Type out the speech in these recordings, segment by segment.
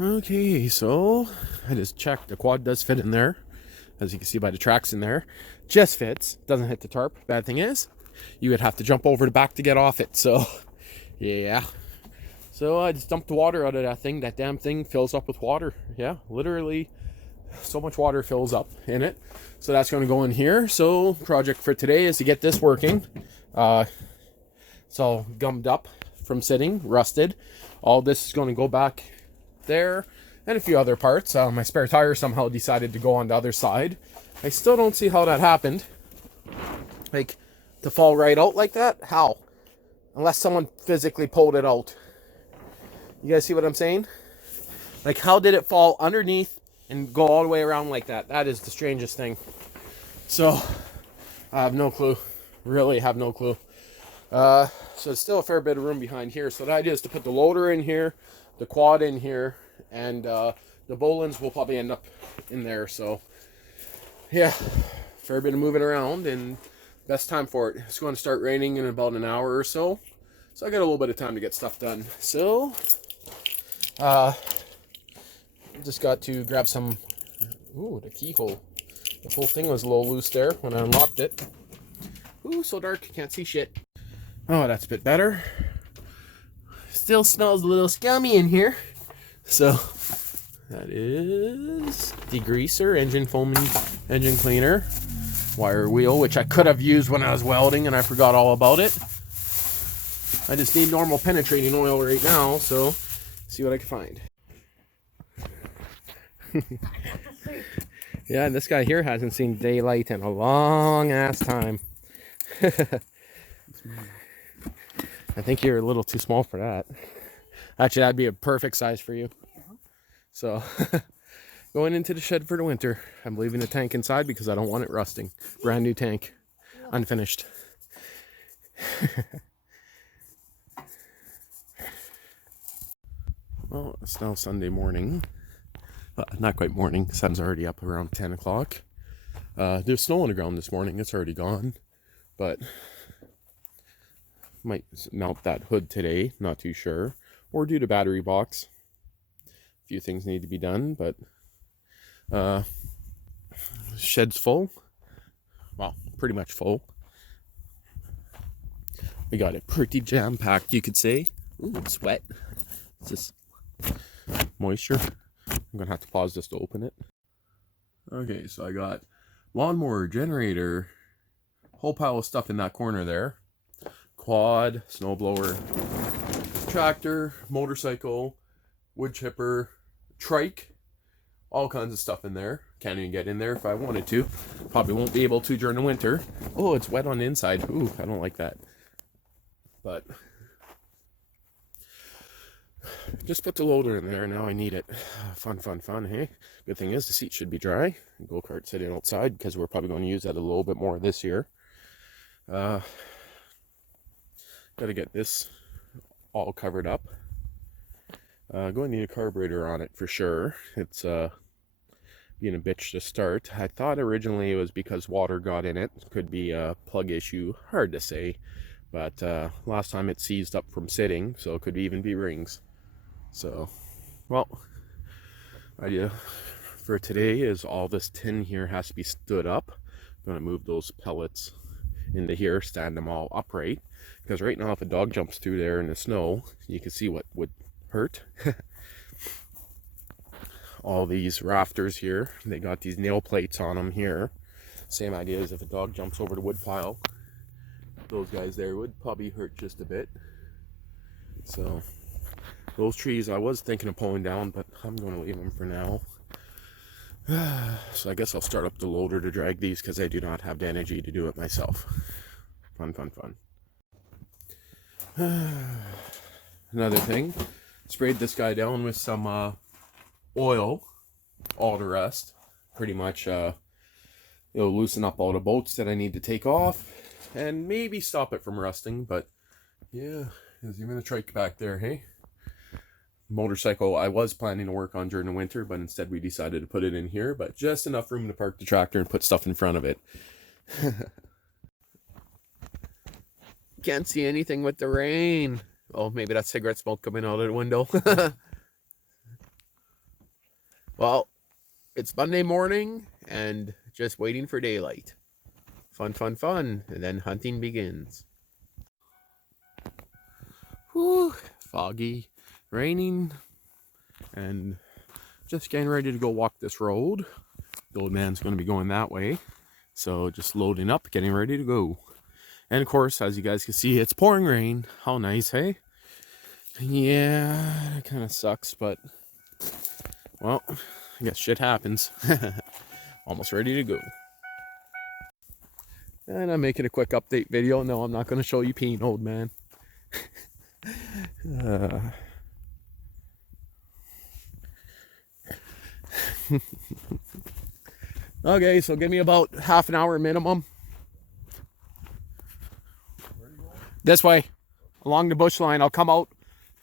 Okay, so I just checked. The quad does fit in there. As you can see by the tracks in there. Just fits. Doesn't hit the tarp. Bad thing is, you would have to jump over the back to get off it. So, yeah. So I just dumped the water out of that thing. That damn thing fills up with water. Yeah, literally so much water fills up in it. So that's going to go in here. So project for today is to get this working. It's all gummed up from sitting, rusted. All this is going to go back there and a few other parts. My spare tire somehow decided to go on the other side. I still don't see how that happened. Like, to fall right out like that? How? Unless someone physically pulled it out. You guys see what I'm saying? Like, how did it fall underneath and go all the way around like that? That is the strangest thing. So, I have no clue. Really have no clue. So there's still a fair bit of room behind here. So the idea is to put the loader in here, the quad in here, and the Bolins will probably end up in there. So, yeah, fair bit of moving around, and best time for it. It's going to start raining in about an hour or so. So I got a little bit of time to get stuff done. So, just got to grab some. Ooh, the keyhole. The whole thing was a little loose there when I unlocked it. Ooh, so dark, can't see shit. Oh, that's a bit better. Still smells a little scummy in here. So, that is degreaser, engine foaming, engine cleaner, wire wheel, which I could have used when I was welding and I forgot all about it. I just need normal penetrating oil right now, so see what I can find. Yeah, and this guy here hasn't seen daylight in a long ass time. I think you're a little too small for that. Actually, that'd be a perfect size for you. So, going into the shed for the winter. I'm leaving the tank inside because I don't want it rusting. Brand new tank, unfinished. Well, it's now Sunday morning. Not quite morning. Sun's already up around 10 o'clock. There's snow on the ground this morning. It's already gone. But might mount that hood today. Not too sure. Or do the battery box. A few things need to be done. But shed's full. Well, pretty much full. We got it pretty jam-packed, you could say. Ooh, it's wet. It's just moisture. I'm gonna have to pause this to open it. Okay, so I got lawnmower, generator, whole pile of stuff in that corner there. Quad, snowblower, tractor, motorcycle, wood chipper, trike, all kinds of stuff in there. Can't even get in there if I wanted to. Probably won't be able to during the winter. Oh, it's wet on the inside. Ooh, I don't like that. But just put the loader in there. Now I need it. Fun, hey? Good thing is the seat should be dry. Go-kart sitting outside because we're probably going to use that a little bit more this year. Got to get this all covered up. Going to need a carburetor on it for sure. It's being a bitch to start. I thought originally it was because water got in it. Could be a plug issue. Hard to say. But last time it seized up from sitting, so it could even be rings. So, well, idea for today is all this tin here has to be stood up. I'm going to move those pellets into here, stand them all upright. Because right now if a dog jumps through there in the snow, you can see what would hurt. All these rafters here, they got these nail plates on them here. Same idea as if a dog jumps over the wood pile. Those guys there would probably hurt just a bit. So those trees I was thinking of pulling down, but I'm going to leave them for now. So I guess I'll start up the loader to drag these because I do not have the energy to do it myself. Fun. Another thing, sprayed this guy down with some oil, all the rest. Pretty much it'll loosen up all the bolts that I need to take off and maybe stop it from rusting. But yeah, there's even a trike back there, hey? Motorcycle I was planning to work on during the winter, but instead we decided to put it in here, but just enough room to park the tractor and put stuff in front of it. Can't see anything with the rain. Oh, maybe that's cigarette smoke coming out of the window. Well, it's Monday morning and just waiting for daylight. Fun, fun, fun. And then hunting begins. Whew, foggy, raining, and just getting ready to go walk this road. The old man's going to be going that way. So just loading up, getting ready to go. And of course, as you guys can see, it's pouring rain. How nice, hey? Yeah, it kind of sucks, but well, I guess shit happens. Almost ready to go. And I'm making a quick update video. No, I'm not going to show you peeing, old man. Okay, so give me about half an hour minimum. This way, along the bush line. I'll come out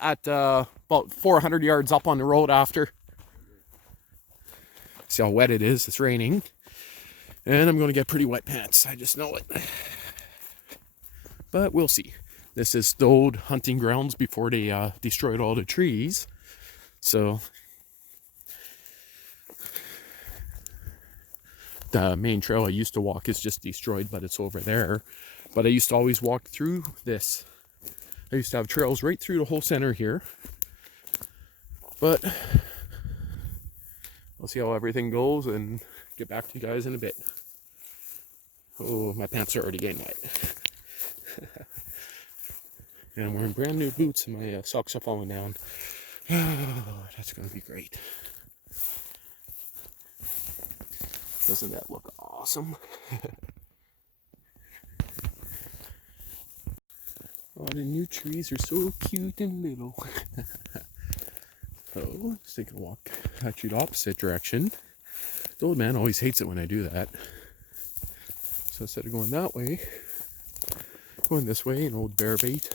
at about 400 yards up on the road after. See how wet it is. It's raining. And I'm going to get pretty wet pants. I just know it. But we'll see. This is the old hunting grounds before they destroyed all the trees. So the main trail I used to walk is just destroyed, but it's over there. But I used to always walk through this. I used to have trails right through the whole center here. But we'll see how everything goes and get back to you guys in a bit. Oh, my pants are already getting wet. And I'm wearing brand new boots and my socks are falling down. Oh, that's going to be great. Doesn't that look awesome? Oh, the new trees are so cute and little. So, let's take a walk actually the opposite direction. The old man always hates it when I do that. So instead of going that way, going this way, an old bear bait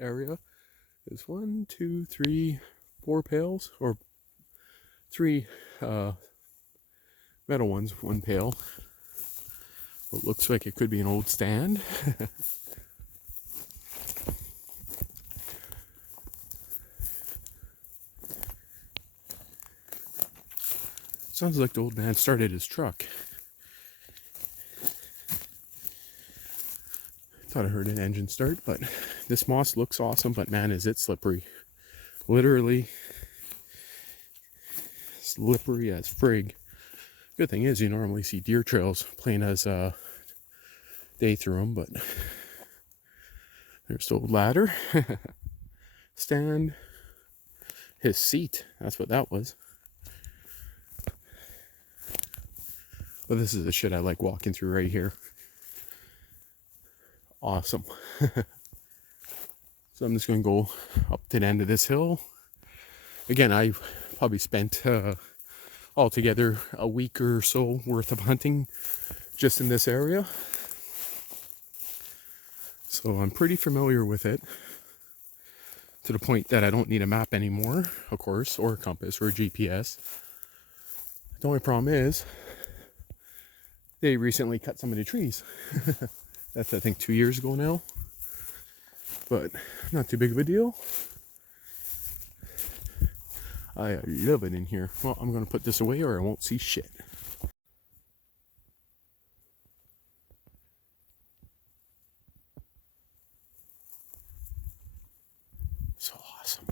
area is 1, 2, 3, 4 pails, or 3 metal ones, 1 pail. It looks like it could be an old stand. Sounds like the old man started his truck. Thought I heard an engine start, but this moss looks awesome, but man, is it slippery. Literally slippery as frig. Good thing is you normally see deer trails plain as day through them, but there's the old ladder. Stand. His seat, that's what that was. But this is the shit I like walking through right here. Awesome. So I'm just going to go up to the end of this hill. Again, I probably spent altogether a week or so worth of hunting just in this area. So I'm pretty familiar with it, to the point that I don't need a map anymore, of course, or a compass or a GPS. The only problem is they recently cut some of the trees. That's, I think, 2 years ago now. But not too big of a deal. I love it in here. Well, I'm going to put this away or I won't see shit. So awesome.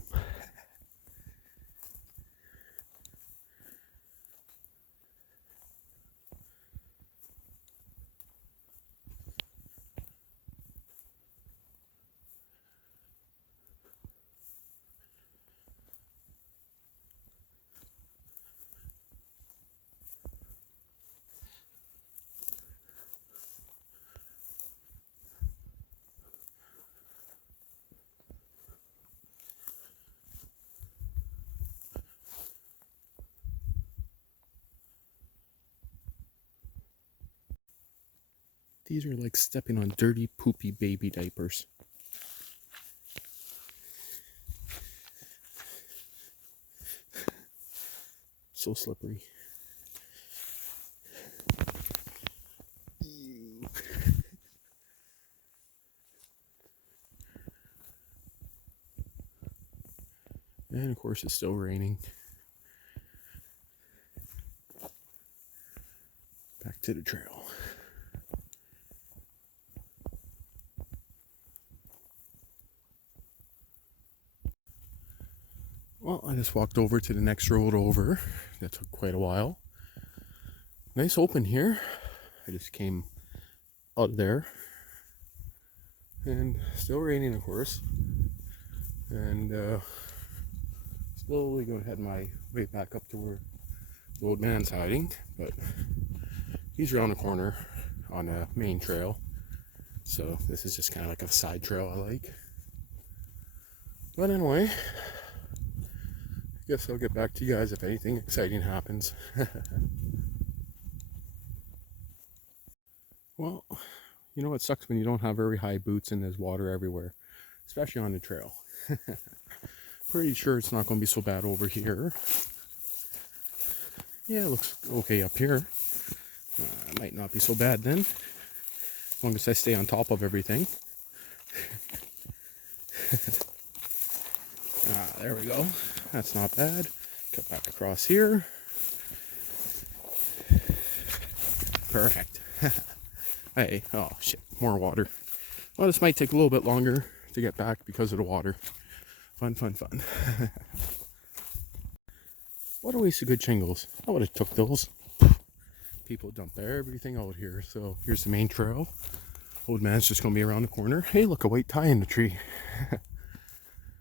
These are like stepping on dirty, poopy baby diapers. So slippery. And of course it's still raining. Back to the trail. Well, I just walked over to the next road over. That took quite a while. Nice open here. I just came out of there. And still raining, of course. And slowly going to head my way back up to where the old man's hiding. But he's around the corner on a main trail. So this is just kind of like a side trail I like. But anyway, I guess I'll get back to you guys if anything exciting happens. Well, you know what sucks when you don't have very high boots and there's water everywhere, especially on the trail. Pretty sure it's not going to be so bad over here. Yeah, it looks okay up here. Might not be so bad then, as long as I stay on top of everything. There we go. That's not bad. Cut back across here. Perfect. Hey, oh shit, more water. Well, this might take a little bit longer to get back because of the water. Fun, fun, fun. What a waste of good shingles. I would have took those. People dump everything out here. So here's the main trail. Old man's just gonna be around the corner. Hey, look, a white tie in the tree.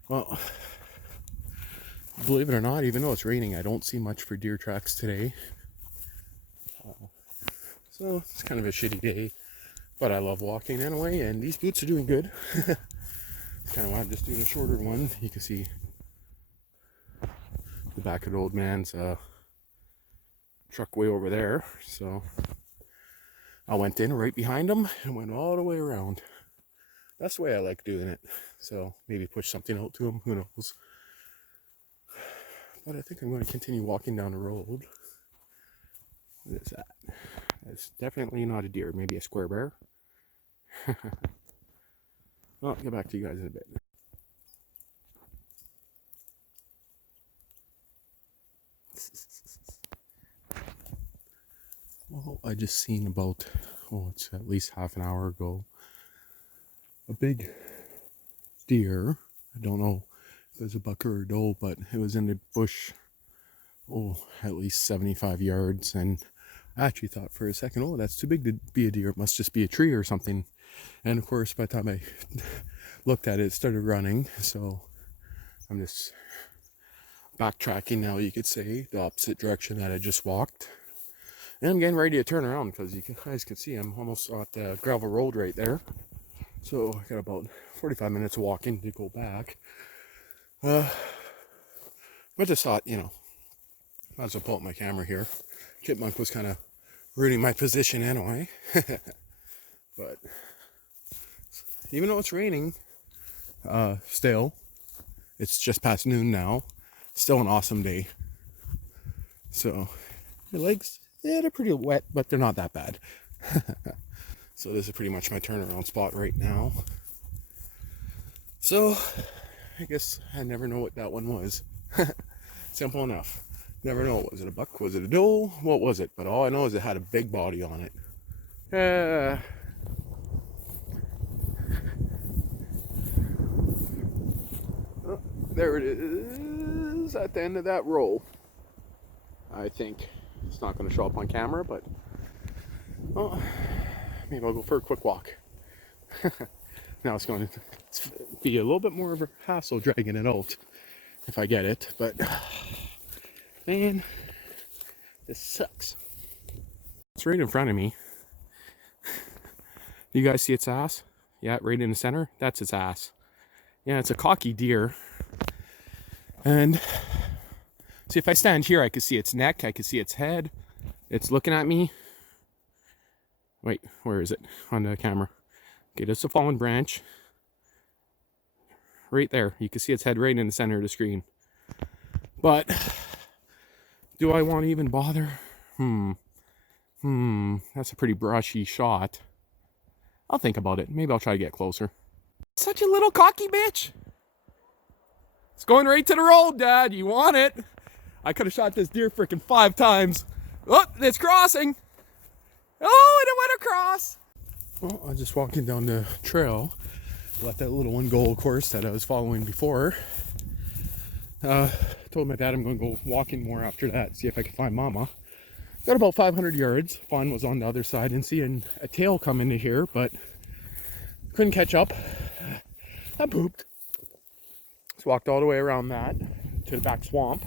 Well, believe it or not, even though it's raining, I don't see much for deer tracks today. So it's kind of a shitty day, but I love walking anyway, and these boots are doing good. Kind of why I'm just doing a shorter one. You can see the back of the old man's truck way over there. So I went in right behind him and went all the way around. That's the way I like doing it. So maybe push something out to him, who knows. But I think I'm going to continue walking down the road. What is that? It's definitely not a deer, maybe a square bear. Well, I'll get back to you guys in a bit. Well, I just seen about, it's at least half an hour ago, a big deer. I don't know if it was a buck or a doe, but it was in the bush, at least 75 yards. And I actually thought for a second, that's too big to be a deer. It must just be a tree or something. And of course, by the time I looked at it, it started running. So I'm just backtracking now, you could say, the opposite direction that I just walked. And I'm getting ready to turn around because you guys can see I'm almost at the gravel road right there. So I got about 45 minutes of walking to go back. I just thought, might as well pull up my camera here. Chipmunk was kind of ruining my position anyway. But even though it's raining, still, it's just past noon now. Still an awesome day. So my legs, they're pretty wet, but they're not that bad. So this is pretty much my turnaround spot right now. So I guess I never know what that one was. Simple enough. Never know. Was it a buck? Was it a doe? What was it? But all I know is it had a big body on it. Oh, there it is at the end of that row. I think it's not going to show up on camera, but maybe I'll go for a quick walk. Now it's going to be a little bit more of a hassle dragging it out if I get it, but man, this sucks. It's right in front of me. You guys see its ass? Yeah, right in the center. That's its ass. Yeah, it's a cocky deer. And see, if I stand here, I can see its neck. I can see its head. It's looking at me. Wait, where is it on the camera? Okay, that's a fallen branch. Right there. You can see its head right in the center of the screen. But do I want to even bother? That's a pretty brushy shot. I'll think about it. Maybe I'll try to get closer. Such a little cocky bitch. It's going right to the road, Dad. You want it? I could have shot this deer freaking 5 times. Oh, it's crossing. Oh, and it went across. Well, I'm just walking down the trail. Let that little one go, of course, that I was following before. Told my dad I'm going to go walking more after that, see if I can find Mama. Got about 500 yards. Fawn was on the other side and seeing a tail come into here, but couldn't catch up. I pooped. Just walked all the way around that to the back swamp.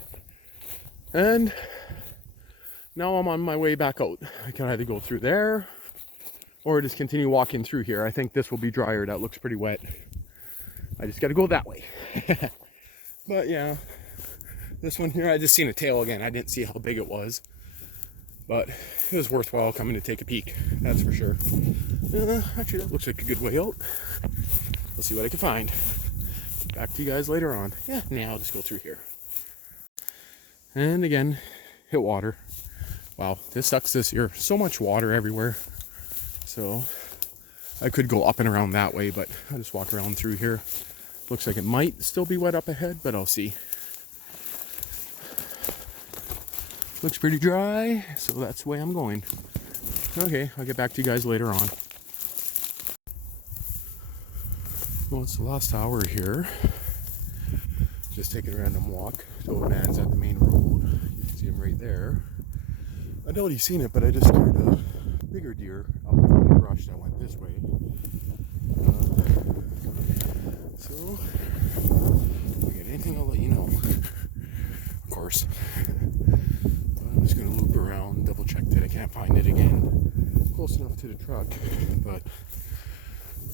And now I'm on my way back out. I can either go through there or just continue walking through here. I think this will be drier. That looks pretty wet. I just got to go that way. But yeah, this one here, I just seen a tail again. I didn't see how big it was. But it was worthwhile coming to take a peek, that's for sure. Actually, that looks like a good way out. We'll see what I can find. Back to you guys later on. Yeah, now I'll just go through here. And again, hit water. Wow, this sucks this year. So much water everywhere. So I could go up and around that way, but I'll just walk around through here. Looks like it might still be wet up ahead, but I'll see. Looks pretty dry, so that's the way I'm going. Okay, I'll get back to you guys later on. Well, it's the last hour here. Just taking a random walk. The old man's at the main road. You can see him right there. I know he's seen it, but I just scared a bigger deer up from the brush that went this way. So, if I get anything, I'll let you know. Of course. I'm just going to loop around, double check that I can't find it again. Close enough to the truck, but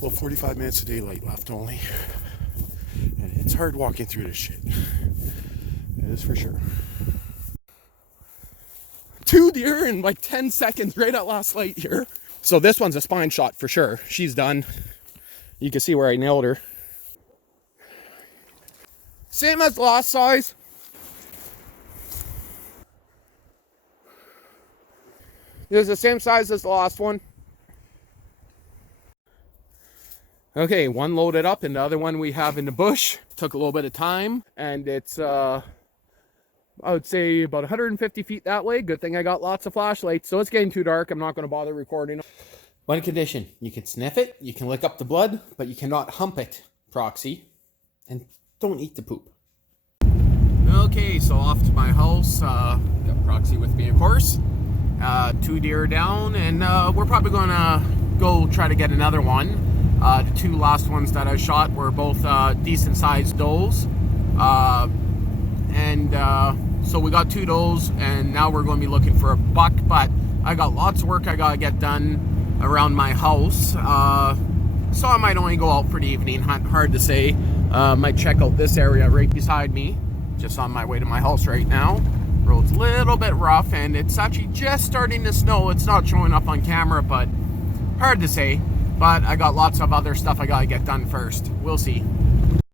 well, 45 minutes of daylight left only. And it's hard walking through this shit. That is for sure. 2 deer in like 10 seconds right at last light here. So this one's a spine shot for sure. She's done. You can see where I nailed her. Same as last size. It was the same size as the last one. Okay, one loaded up and the other one we have in the bush. Took a little bit of time and it's, I would say about 150 feet that way. Good thing I got lots of flashlights. So it's getting too dark. I'm not going to bother recording. One condition, you can sniff it, you can lick up the blood, but you cannot hump it, Proxy. And don't eat the poop. Okay, so off to my house. Got Proxy with me, of course. 2 deer down, and we're probably gonna go try to get another one. The 2 last ones that I shot were both decent sized does, and so we got 2 does, and now we're going to be looking for a buck. But I got lots of work I gotta get done around my house, so I might only go out for the evening hunt. Hard to say. Might check out this area right beside me, just on my way to my house right now. Road's a little bit rough and it's actually just starting to snow. It's not showing up on camera, but hard to say. But I got lots of other stuff I gotta get done first. We'll see.